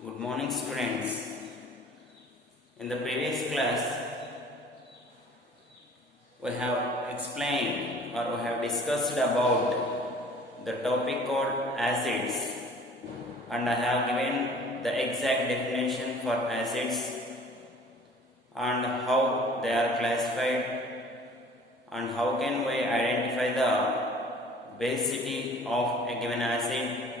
Good morning, students. In the previous class, we have explained or we have discussed about the topic called acids, and I have given the exact definition for acids and how they are classified and how can we identify the basicity of a given acid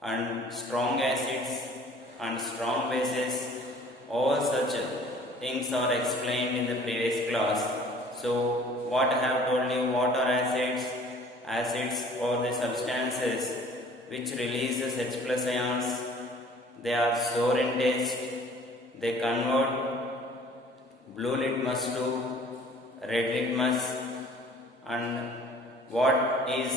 and strong acids and strong bases. All such things are explained in the previous class. So what I have told you, what are acids? Acids are the substances which releases H plus ions. They are sour in taste. They convert blue litmus to red litmus. And what is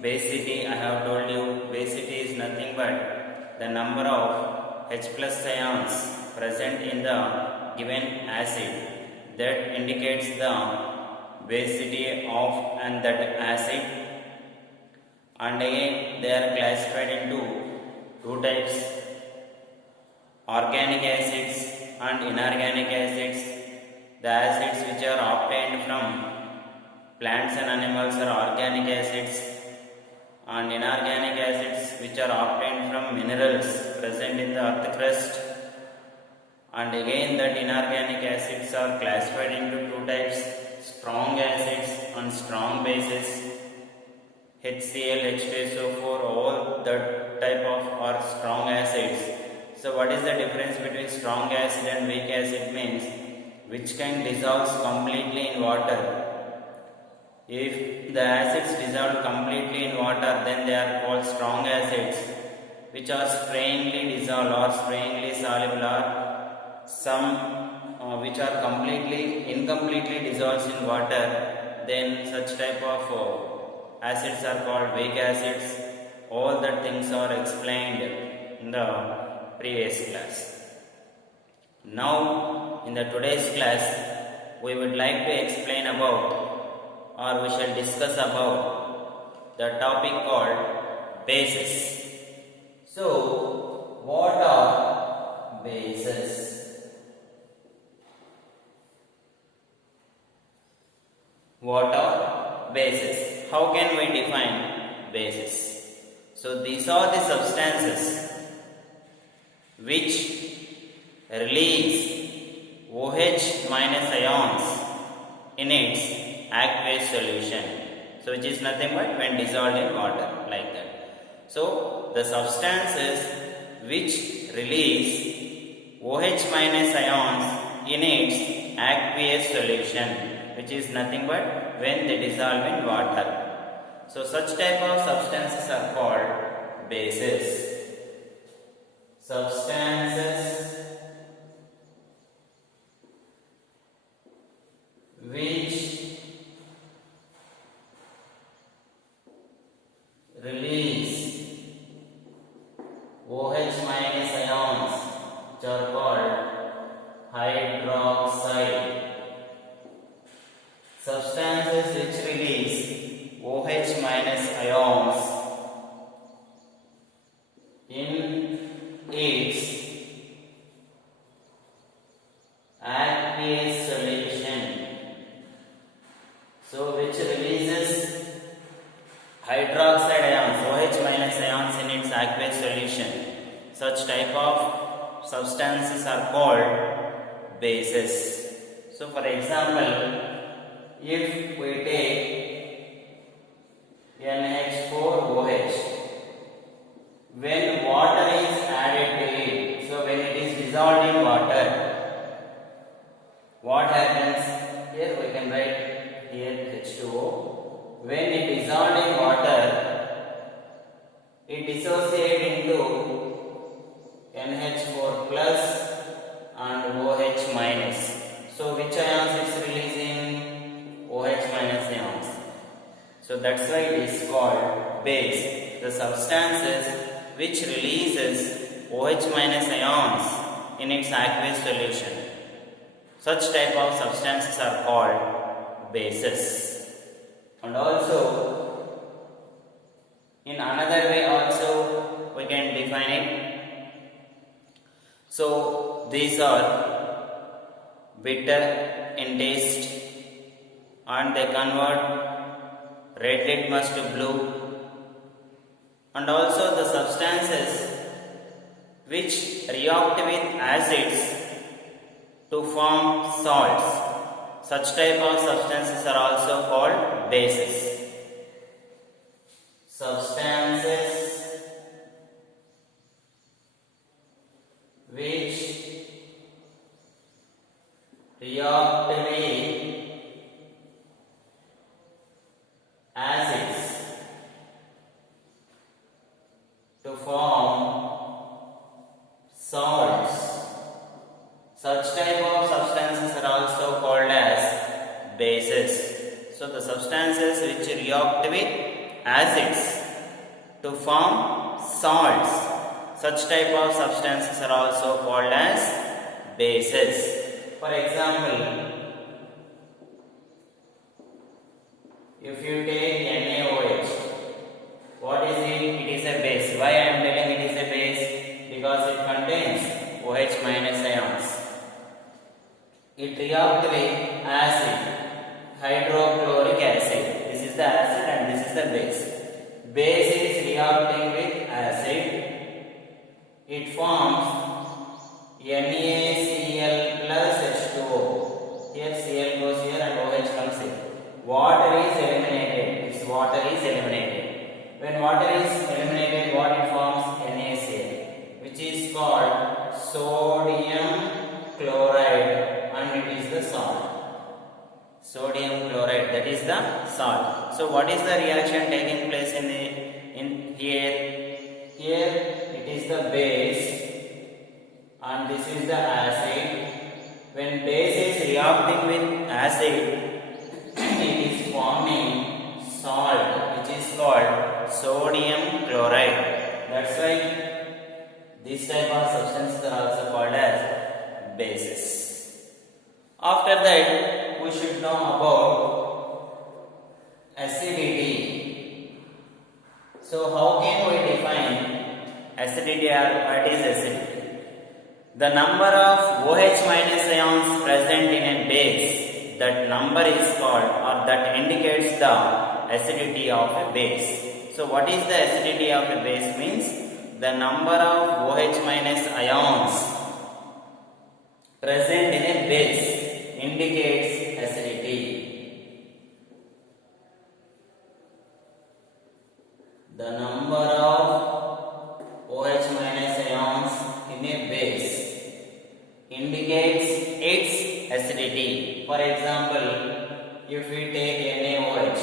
basicity? I have told you basicity is nothing but the number of H plus ions present in the given acid that indicates the basicity of and that acid. And again they are classified into two types: organic acids and inorganic acids. The acids which are obtained from plants and animals are organic acids, and inorganic acids which are obtained from minerals present in the earth crust. And again that inorganic acids are classified into two types: strong acids and strong bases. HCl, H2SO4, all that type of are strong acids. So what is the difference between strong acid and weak acid? Means which can dissolve completely in water. If the acids dissolve completely in water, then they are called strong acids, which are sprayingly dissolved or sprayingly soluble, or some which are incompletely dissolved in water. Then such type of acids are called weak acids. All that things are explained in the previous class. Now, in the today's class, we would like to explain about, or we shall discuss about, the topic called bases. So, what are bases? What are bases? How can we define bases? So, these are the substances which release OH minus ions in its aqueous solution. So which is nothing but when dissolved in water, like that. So the substances which release OH minus ions in its aqueous solution, which is nothing but when they dissolve in water. So such type of substances are called bases. Substances which release OH minus ions, which are called hydroxide. Substances which release OH minus ions in its aqueous solution. So which releases hydroxide ions, OH minus ions in its aqueous solution. Such type of substances are called bases. So for example, if we take NH4OH, when water is added to it, so when it is dissolved in water, what happens? Here we can write here H2O. When it dissolved in water, it dissociates into NH4 plus and OH minus. So which ions is releasing? OH minus ions. So that's why it is called base. The substances which releases OH minus ions in its aqueous solution. Such type of substances are called bases. And also, in another way also we can define it. So these are bitter in taste and they convert red litmus to blue, and also the substances which react with acids to form salts. Such type of substances are also called bases. Substances which react with acids to form salts. Such type of substances are also called as bases. So the substances which react with acids to form salts, such type of substances are also called as bases. For example, if you take NaOH, what is it? It is a base. Why I am telling it is a base? Because it contains OH minus ions. It reacts with acid, hydrochloric acid. This is the acid and this is the base. Base is reacting with acid. It forms NaCl plus H2O. Here Cl goes here and OH comes here. Water is eliminated. This water is eliminated. When water is eliminated, what it forms? NaCl, which is called sodium chloride, and it is the salt. Sodium chloride, that is the salt. So what is the reaction taking place in here? Here it is the base and this is the acid. When base is reacting with acid, it is forming salt, which is called sodium chloride. That's why this type of substances are also called as bases. After that, we should know about acidity. So how can we define acidity, or what is acidity? The number of OH minus ions present in a base, that number is called, or that indicates the acidity of a base. So what is the acidity of a base? Means the number of OH minus ions present in a base indicates acidity. The number of OH minus ions in a base indicates its acidity. For example, if we take NaOH,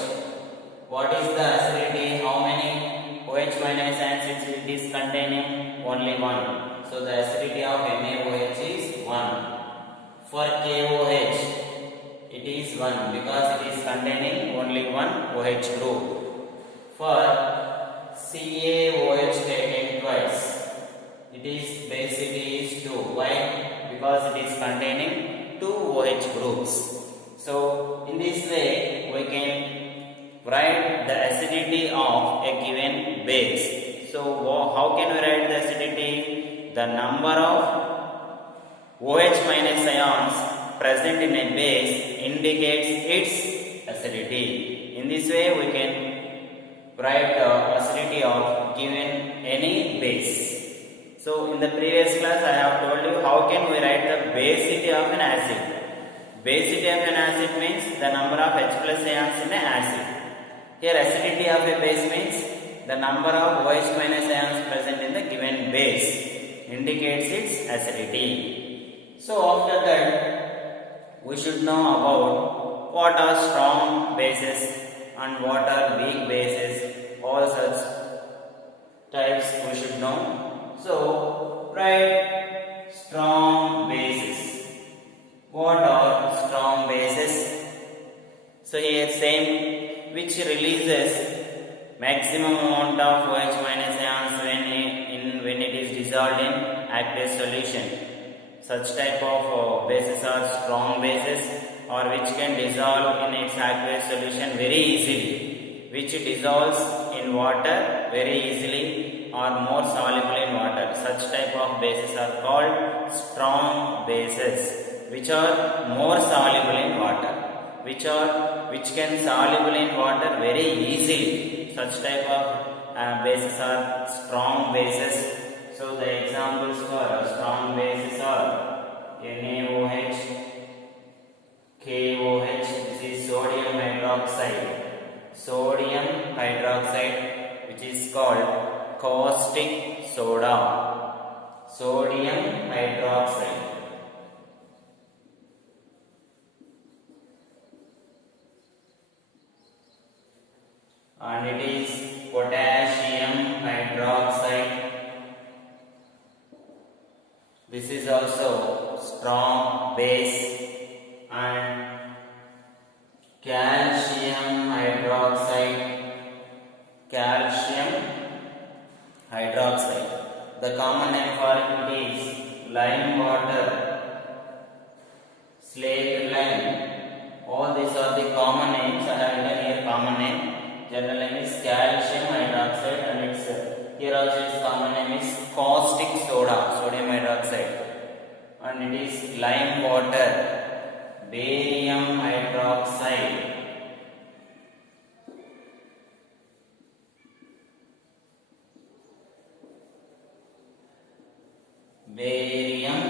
what is the acidity? How many OH minus ions it is containing? Only one. So the acidity of NaOH is 1. For KOH, it is 1 because it is containing only one OH group. For CaOH taken twice, it is basically is 2. Why? Because it is containing 2 OH groups. So in this way we can write the acidity of a given base. So how can we write the acidity? The number of OH minus ions present in a base indicates its acidity. In this way we can write the acidity of given any base. So in the previous class I have told you how can we write the basicity of an acid. Basicity of an acid means the number of H plus ions in an acid. Here acidity of a base means the number of OH minus ions present in the given base indicates its acidity. So after that we should know about what are strong bases and what are weak bases. All such types we should know. So write strong bases. What are strong bases? So here same, which releases maximum amount of OH minus ions when it is dissolved in aqueous solution. Such type of bases are strong bases, or which can dissolve in its aqueous solution very easily, which dissolves in water very easily or more soluble in water. such type of bases are called strong bases, which are more soluble in water, which can soluble in water very easily. Such type of bases are strong bases. So the examples for strong bases are NaOH, KOH. This is sodium hydroxide. Sodium hydroxide, which is called caustic soda. Sodium hydroxide. And it is potassium hydroxide. This is also strong base. And calcium hydroxide. Calcium hydroxide. The common name for it is lime water, slaked lime. All these are the common names. I have written here common name. General name is calcium hydroxide, and its here also its common name is caustic soda, sodium hydroxide, and it is lime water. Barium hydroxide. Barium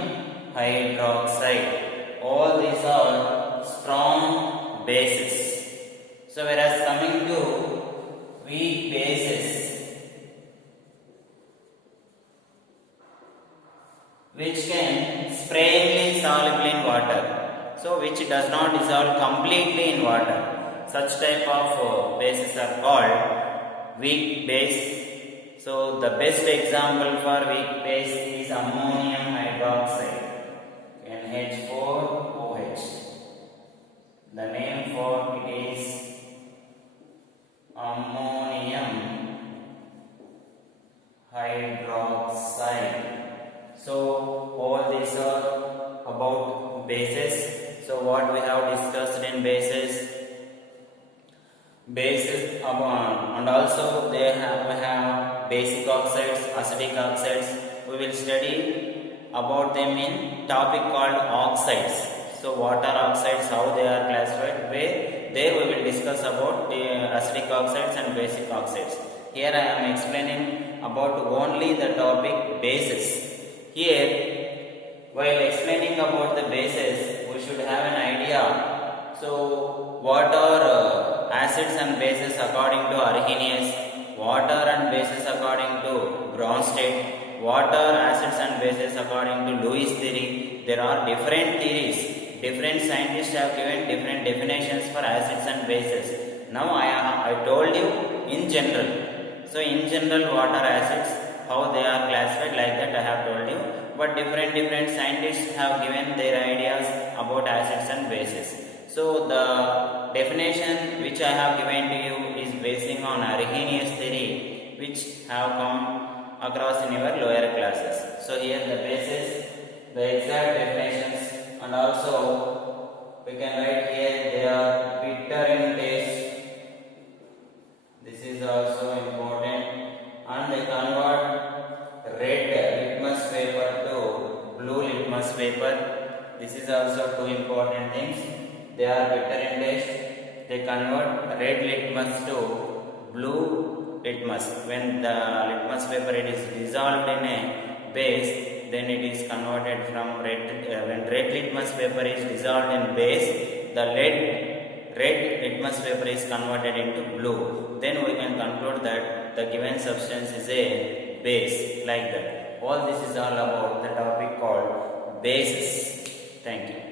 hydroxide. All these are strong bases. So whereas coming to weak bases, which can sparingly soluble in water, so which does not dissolve completely in water, such type of bases are called weak base. So the best example for weak base is ammonium hydroxide, NH4OH. The name for it is ammonium hydroxide. So all these are about bases. So what we have discussed in bases, and also we have basic oxides, acidic oxides. We will study about them in topic called oxides. So what are oxides, how they are classified, there we will discuss about the acidic oxides and basic oxides. Here I am explaining about only the topic bases. Here, while explaining about the bases, we should have an idea. So what are acids and bases according to Arrhenius? What are and bases according to Bronsted? What are acids and bases according to Lewis theory? There are different theories. Different scientists have given different definitions for acids and bases. Now I told you in general. So in general, what are acids? How they are classified, like that I have told you. But different scientists have given their ideas about acids and bases. So the definition which I have given to you is basing on Arrhenius theory, which have come across in your lower classes. So here the bases, the exact definitions, and also we can write here they are bitter in taste. This is also important, and they convert red litmus paper to blue litmus paper. This is also two important things. They are bitter in taste. They convert red litmus to blue litmus. When the litmus paper it is dissolved in a base, then it is converted from red. When red litmus paper is dissolved in base, the red litmus paper is converted into blue. Then we can conclude that the given substance is a base, like that. All this is all about the topic called bases. Thank you.